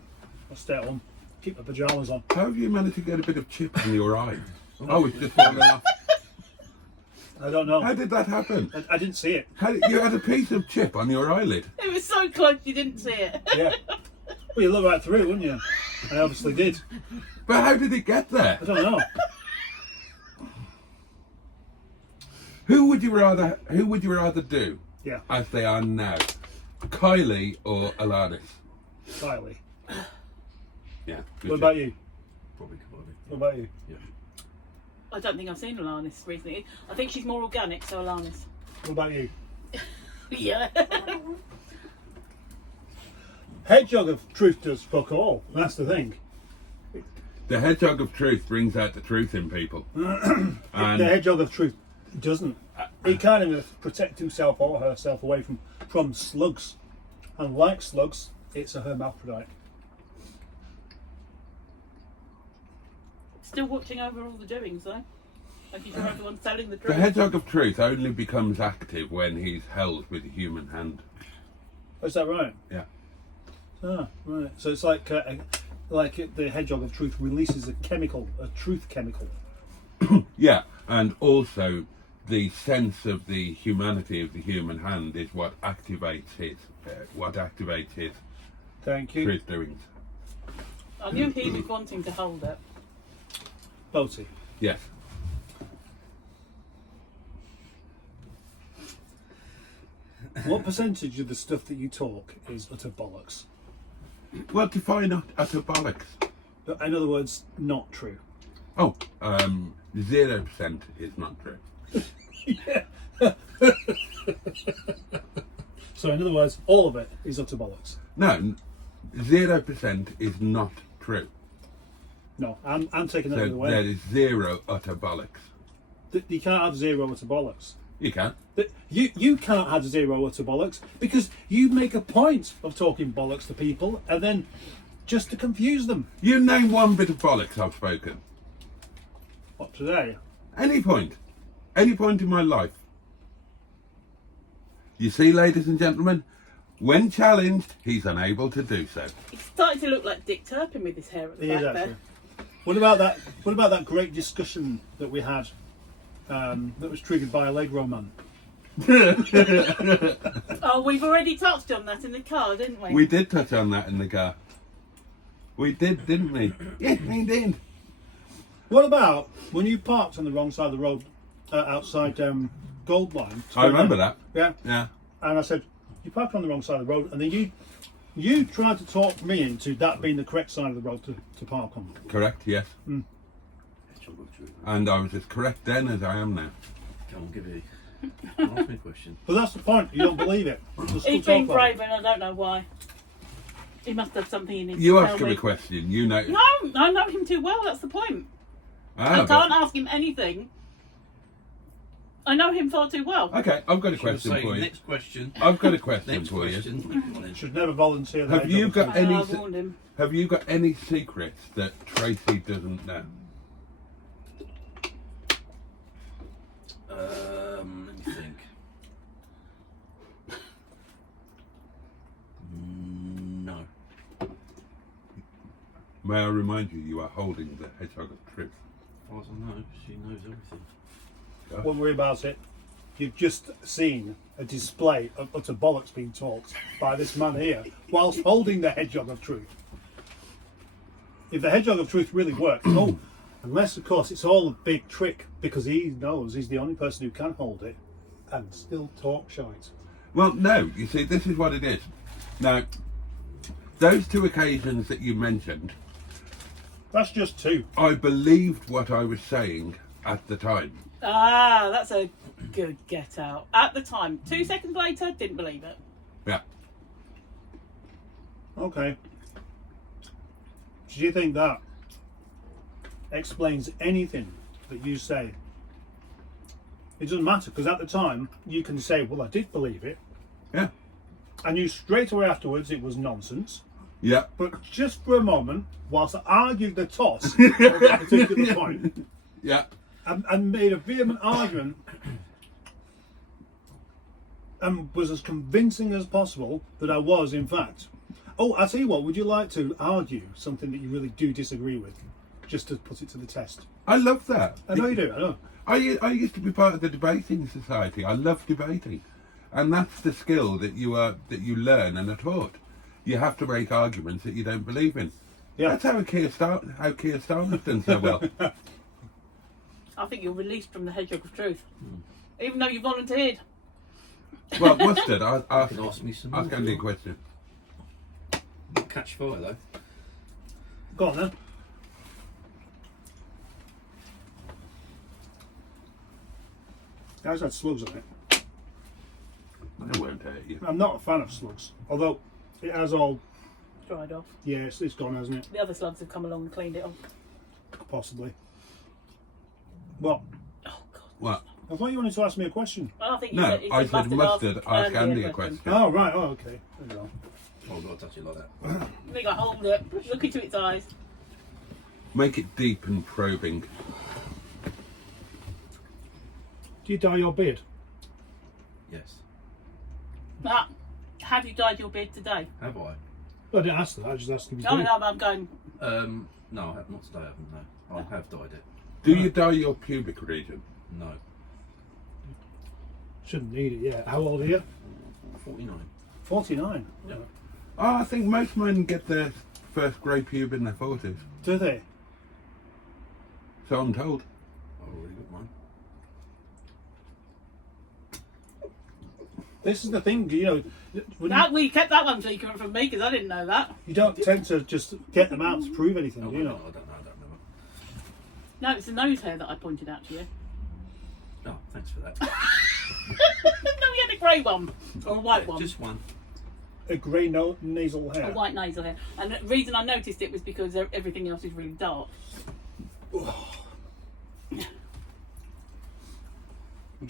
I'll stay at home. Keep my pyjamas on. How have you managed to get a bit of chip in your eye? Oh, it's just fallen off. I don't know. How did that happen? I didn't see it. You had a piece of chip on your eyelid. It was so close you didn't see it. Yeah. Well, you look right through it, wouldn't you? I obviously did. But how did it get there? I don't know. Who would you rather do Yeah, as they are now? Kylie or Alanis? Kylie. Yeah. What about you? Probably Kylie. What about you? Yeah. I don't think I've seen Alanis recently. I think she's more organic, so Alanis. What about you? Yeah. Hedgehog of truth does fuck all. That's the thing. The hedgehog of truth brings out the truth in people. The And hedgehog of truth doesn't. He can't even protect himself or herself away from slugs. And like slugs, it's a hermaphrodite. Still watching over all the doings, though. Like he's the one telling the the truth. hedgehog of truth only becomes active when he's held with a human hand. Is that right? Yeah. Ah, right. So it's like the hedgehog of truth releases a chemical, a truth chemical. Yeah, and also the sense of the humanity of the human hand is what activates his Thank you. truth doings. I knew he was wanting to hold it. Boaty. Yes. What percentage of the stuff that you talk is utter bollocks? Well, define utter bollocks. In other words, not true. Oh, 0% is not true. So in other words, all of it is utter bollocks. No, 0% is not true. No, I'm taking that So the other way. there is 0 utter bollocks. You can't have 0 utter bollocks. You can. You can't have 0 utter bollocks because you make a point of talking bollocks to people and then just to confuse them. You name one bit of bollocks I've spoken. What, today? Any point in my life. You see, ladies and gentlemen, when challenged, he's unable to do so. He's starting to look like Dick Turpin with his hair at the He is back actually. there. What about that great discussion that we had that was triggered by a leg man? Oh, we've already touched on that in the car, didn't we? We did touch on that in the car. We did, didn't we? Yes, we did. What about when you parked on the wrong side of the road outside Gold Line? I remember that. Yeah. Yeah. And I said, you parked on the wrong side of the road, and then you tried to talk me into that being the correct side of the road to park on. Correct, yes. And I was as correct then as I am now. Come on, give it. Ask me a question. But that's the point. You don't believe it. Just He's talk been about brave, it. and I don't know why. He must have something in his. You ask him a question, you know. No, I know him too well. That's the point. Ah, I can't ask him anything. I know him far too well. Okay, I've got a Should I question say for you. next question. I've got a question Next for you. question. Should never volunteer. the Have head you of got the- any? I warned him. Have you got any secrets that Tracy doesn't know? Let me think. No. May I remind you, you are holding the hedgehog of truth. As far as I know, she knows everything. Don't worry about it. You've just seen a display of utter bollocks being talked by this man here whilst holding the hedgehog of truth. If the hedgehog of truth really works, unless of course it's all a big trick because he knows he's the only person who can hold it and still talk shite. Well, no. You see, this is what it is. Now, those 2 occasions that you mentioned, That's just 2. I believed what I was saying at the time. Ah, that's a good get out. At the time. 2 seconds later, didn't believe it. Yeah. Okay. Do you think that explains anything that you say? It doesn't matter, because at the time you can say, well, I did believe it. Yeah. I knew straight away afterwards it was nonsense. Yeah. But just for a moment, whilst I argued the toss at that particular point, Yeah. and made a vehement argument and was as convincing as possible that I was, in fact. Oh, I tell you what, would you like to argue something that you really do disagree with, just to put it to the test? I love that. I know you do, I know. I used to be part of the debating society. I love debating, and that's the skill that you learn and are taught. You have to make arguments that you don't believe in. Yeah. That's how Keir Starmer's done so well. I think you're released from the hedgehog of truth. Even though you volunteered. Well, Mustard, You ask can ask me some more. Andy a question. Catch fire though. Go on then. Guys had slugs on it. I won't hurt you. I'm not a fan of slugs, although it has all. Dried off. Yeah, it's gone, hasn't it? The other slugs have come along and cleaned it off. Possibly. What? Oh, God. What? I thought you wanted to ask me a question. Well, I think you No, said, you I said said Mustard, ask Andy a question. Oh, right. Oh, okay. There you go. Oh, I've got to touch it like that. You got to hold it. Look into its eyes. Make it deep and probing. Do you dye your beard? Yes. Ah, have you dyed your beard today? Have I? Well, I didn't ask that. I just asked if you No, did. no, I'm going. No, I have not today. I haven't. No, I have dyed it. Do you dye your pubic region? No. Shouldn't need it yet. How old are you? 49. 49. Yeah. Oh, I think most men get their first grey pube in their 40s. Do they? So I'm told. I've already got mine. This is the thing, you know. When That we kept that one secret from me because I didn't know that. you don't tend to just get them out to prove anything, Oh, do you no, know? I don't know. I don't remember. No, it's the nose hair that I pointed out to you. Oh, thanks for that. No, we had a grey one or a white one. Just one. A grey nasal hair. A white nasal hair. And the reason I noticed it was because everything else is really dark. Would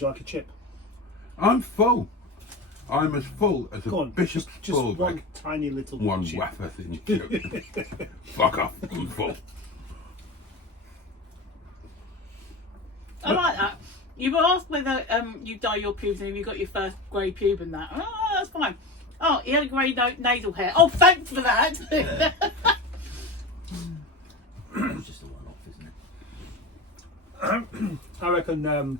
you like a chip? I'm full. I'm as full as Go a on, bishop's just ball one bag. tiny little One chip. wafer thin chip. Fuck off. I'm full. I like that. You were asked whether you dye your pubes and if you got your first grey pube and that. Oh, that's fine. Oh, he had a grey nasal hair. Oh, thanks for that. It's just a one-off, isn't it? I reckon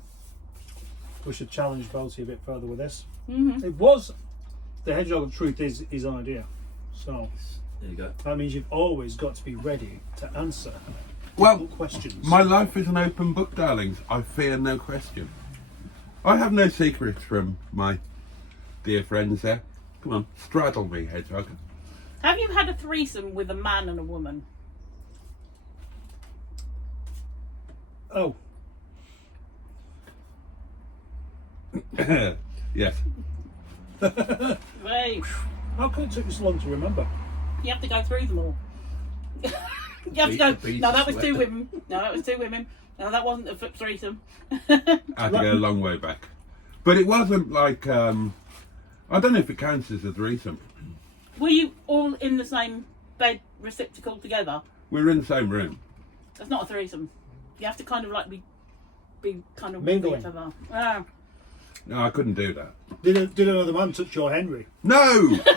we should challenge Boaty a bit further with this. Mm-hmm. It was the hedgehog of truth is his idea, so There you go. that means you've always got to be ready to answer Well, questions. my life is an open book, darlings. I fear no question. I have no secrets from my dear friends there. Come on, straddle me, hedgehog. Have you had a threesome with a man and a woman? Oh, Yes. Right. how come it took you so long to remember? You have to go through them all. You have to Beat go. the beast No, that is was two wet. women. No, that was two women. No, that wasn't a threesome. I had to go a long way back. But it wasn't like, I don't know if it counts as a threesome. Were you all in the same bed receptacle together? We were in the same room. That's not a threesome. You have to kind of like be kind of Mingling. with each other. Ah. No, I couldn't do that. Did another man touch your Henry? No! So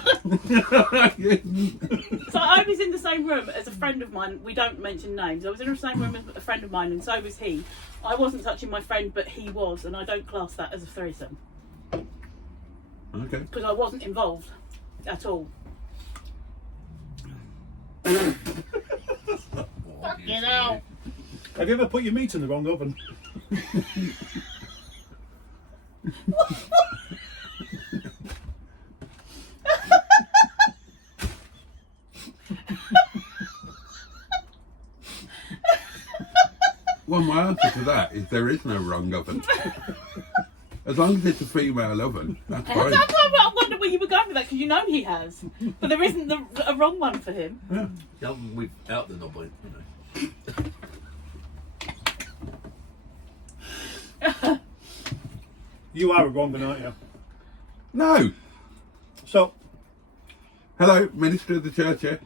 I was in the same room as a friend of mine. We don't mention names. I was in the same room as a friend of mine, and so was he. I wasn't touching my friend, but he was, and I don't class that as a threesome Okay. because I wasn't involved at all. You know. Have you ever put your meat in the wrong oven? my answer to that is there is no wrong oven. As long as it's a female oven, that's fine. That's why I wondered where you were going with that, because you know he has. But there isn't a wrong one for him. Yeah. The oven without the knob on it, You are a wrong one, aren't you? No. So, Hello, Minister of the Church here.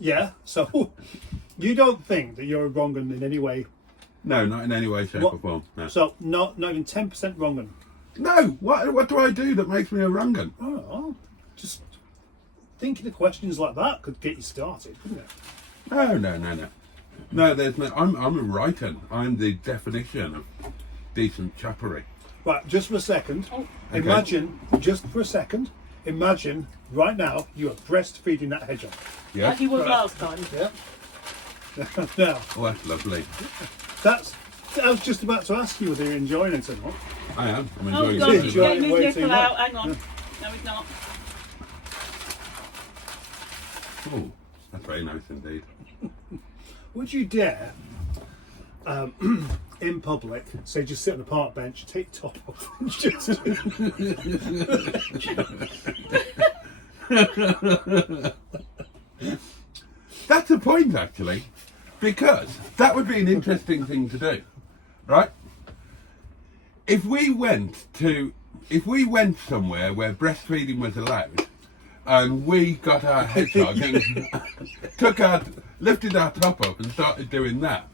yeah, so you don't think that you're a wrong one in any way. No, not in any way, shape What- or form. No. So, not even 10% wrong one. No, what do I do that makes me a wrong un? Oh, just thinking of questions like that could get you started, couldn't it? No. No, there's no. I'm a right un. I'm the definition of decent chappery. Right, just for a second. Oh. Imagine, just for a second, imagine right now you are breastfeeding that hedgehog. Yeah. Like he was Right. last time. Yeah. Now, Oh, that's lovely. I was just about to ask you whether you're enjoying it or not. I am. I'm Oh enjoying God, it. he's Enjoy getting it his way nipple too out. much. Hang on. No, he's not. Oh, that's very nice indeed. Would you dare, in public, say just sit on the park bench, take top off, and just That's a point, actually, because that would be an interesting thing to do, right? If we went somewhere where breastfeeding was allowed, and we got our hedgehog and lifted our top up and started doing that,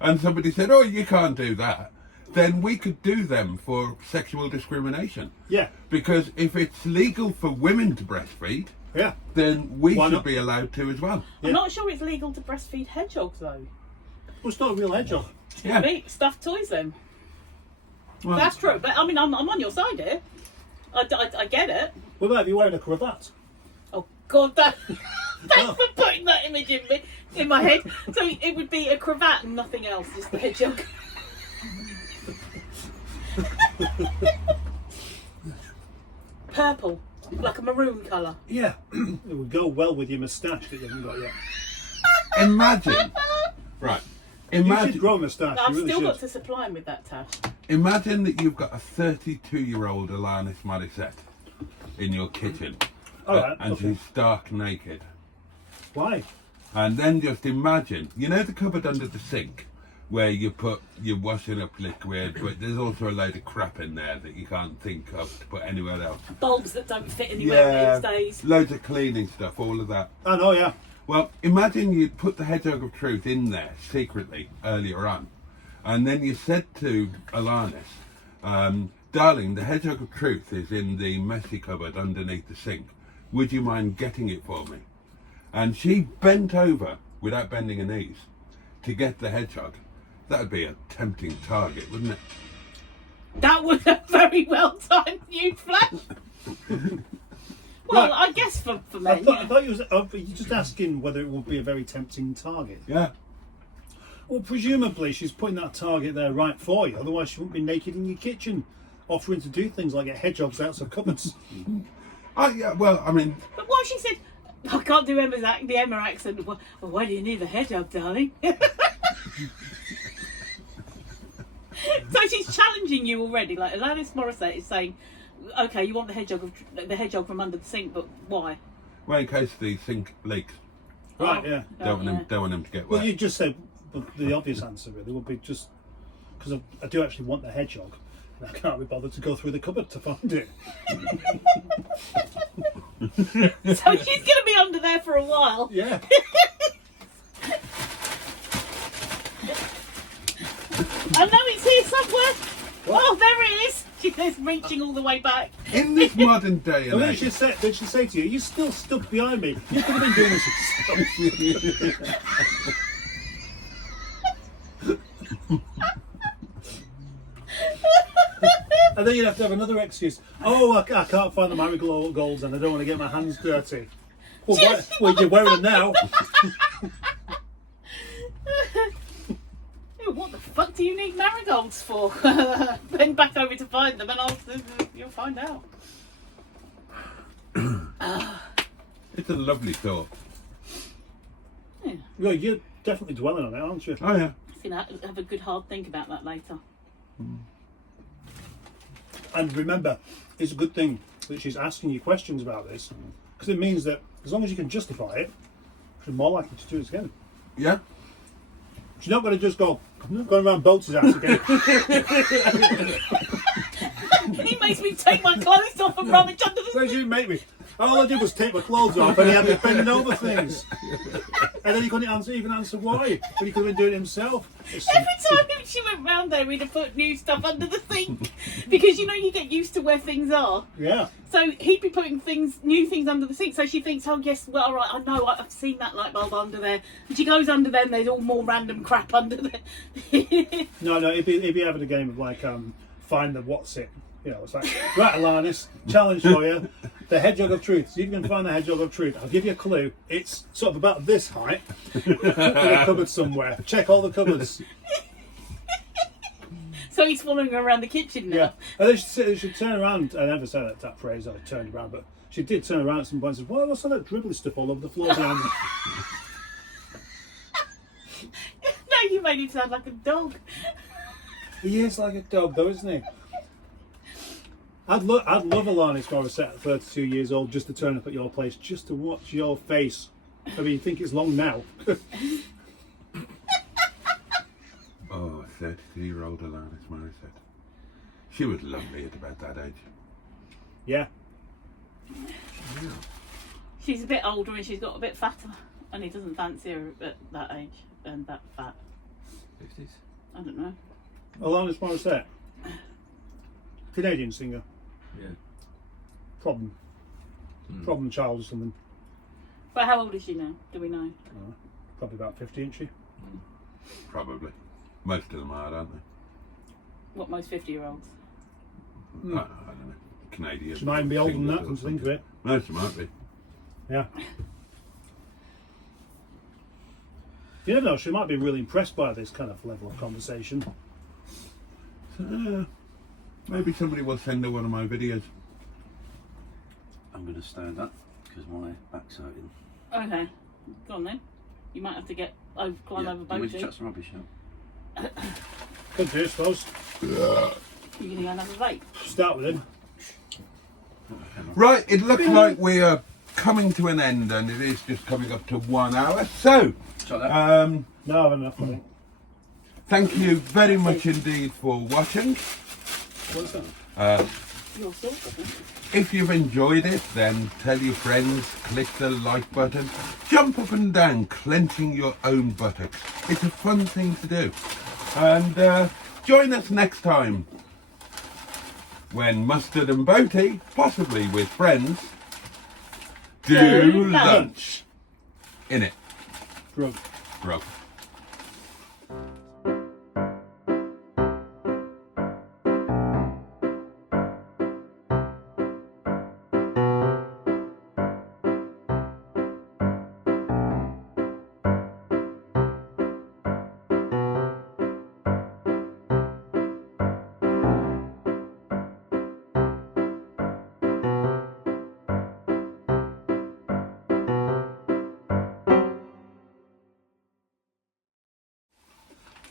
and somebody said, "Oh, you can't do that," then we could do them for sexual discrimination. yeah, Because if it's legal for women to breastfeed, yeah. then we Why should not? be allowed to as well. I'm not sure it's legal to breastfeed hedgehogs though. Well, it's not a real hedgehog. Yeah. Meat, stuffed toys then. Well, That's true. But I mean, I'm on your side here. I get it. What about if you're wearing a cravat? Oh God, thanks for putting that image in my head. So it would be a cravat and nothing else, just the hedgehog. Purple, like a maroon colour. Yeah, it would go well with your moustache that you haven't got yet. imagine, right? You should Imagine, grow a moustache. I've You really still got should. to supply him with that, Tash. imagine that you've got a 32-year-old Alanis Morissette in your kitchen, All right, and okay. she's stark naked. Why? And then just imagine, you know the cupboard under the sink where you put your washing up liquid, but there's also a load of crap in there that you can't think of to put anywhere else. Bulbs that don't fit anywhere these days. loads of cleaning stuff, all of that. I know, yeah. Well, imagine you put the Hedgehog of Truth in there secretly earlier on, and then you said to Alanis, "Darling, the Hedgehog of Truth is in the messy cupboard underneath the sink. Would you mind getting it for me?" And she bent over without bending her knees to get the hedgehog. That would be a tempting target, wouldn't it? That was a very well timed nude flash. Well, Right. I guess for I men. thought you were just asking whether it would be a very tempting target. Yeah. Well, presumably she's putting that target there right for you. Otherwise, she wouldn't be naked in your kitchen, offering to do things like get hedgehogs out of cupboards. Yeah. Well, I mean, But what she said, I can't do the Emma accent. Well, why do you need the hedgehog, darling? So she's challenging you already. Like Alanis Morissette is saying, "Okay, you want the hedgehog from under the sink, but why?" well, in case the sink leaks, Right, Oh. yeah. don't yeah. want him to get Well, wet. you just said the obvious answer really would be just because I do actually want the hedgehog, and I can't be bothered to go through the cupboard to find it. So she's going to be under there for a while. Yeah. I know it's here somewhere. Oh, there it is. She's reaching all the way back. In this modern day And and then age, did she say to you, "You're still stuck behind me. You could have been doing this yourself." And then you'd have to have another excuse. "Oh, I can't find the marigolds and I don't want to get my hands dirty." Well, you're wearing them now. Ew, what the fuck do you need marigolds for? Bend back over to find them, and you'll find out. it's a lovely thought. Well, you're definitely dwelling on it, aren't you? Oh yeah. You know, have a good hard think about that later. And remember, it's a good thing that she's asking you questions about this, because it means that as long as you can justify it, you're more likely to do it again. Yeah. She's not going to just go, I'm not going around Boaty's house again. He makes me take my clothes off and rummage under the Where's you make me? All I did was take my clothes off and he had me bending over things. And then he couldn't even answer why, but he could have been doing it himself. Every time she went round there, we'd have put new stuff under the sink. Because, you know, you get used to where things are. Yeah. So he'd be putting new things under the sink. So she thinks, oh, yes, well, all right, I know, I've seen that light bulb under there. And she goes under there and there's all more random crap under there. No, he'd be having a game of like, find the what's it. You know, it's like, right, Alanis, challenge for you. The hedgehog of truth. See if you can find the hedgehog of truth. I'll give you a clue. It's sort of about this height. In a cupboard somewhere. Check all the cupboards. So he's following her around the kitchen now. Yeah. And then she'd turn around. I never said that phrase, I turned around, but she did turn around at some point and said, what's all that dribbly stuff all over the floor behind me? No, you made him sound like a dog. He is like a dog though, isn't he? I'd love Alanis Morissette at 32 years old just to turn up at your place, just to watch your face. I mean, you think it's long now. Oh, 32-year-old Alanis Morissette. She was lovely at about that age. Yeah. She's a bit older and she's got a bit fatter. And he doesn't fancy her at that age and that fat. 50s. I don't know. Alanis Morissette. Canadian singer. Yeah. Problem child or something. But how old is she now? Do we know? Probably about 50, isn't she? Probably. Most of them are, aren't they? What, most 50-year-olds? I don't know. Canadian. She might even be older than that, come to think of it. No, she might be. Yeah. You never know, she might be really impressed by this kind of level of conversation. Maybe somebody will send her one of my videos. I'm going to stand up because my back's hurting. Okay. Go on then. You might have to climb over Do you want me to Boaty. chuck some rubbish out? Could do, I suppose. You're going to go and have a vape? Start with him. Right, it looks like we are coming to an end, and it is just coming up to 1 hour. So, Chuck that. No, I've had enough, I think. thank you very much indeed for watching. What's that? Your sauce, I think. If you've enjoyed it, then tell your friends, click the like button, jump up and down, clenching your own buttocks. It's a fun thing to do. And join us next time when Mustard and Boaty, possibly with friends, do lunch. In it. Drug. Bro.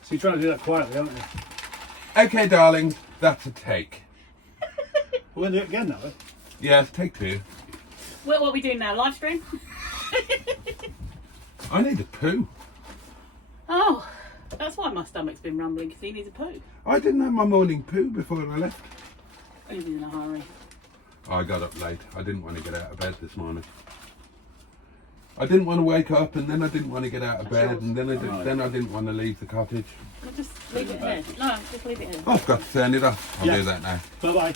So you're trying to do that quietly, aren't you? Okay, darling, that's a take. We're going to do it again now, eh? Yes, take 2. What are we doing now? Live stream? I need a poo. Oh, that's why my stomach's been rumbling, because he needs a poo. I didn't have my morning poo before I left. He was in a hurry. I got up late. I didn't want to get out of bed this morning. I didn't want to wake up, and then I didn't want to get out of bed, and then I didn't want to leave the cottage. Well, just leave it here. No, just leave it here. I've got to turn it off. I'll Yeah. do that now. Bye-bye.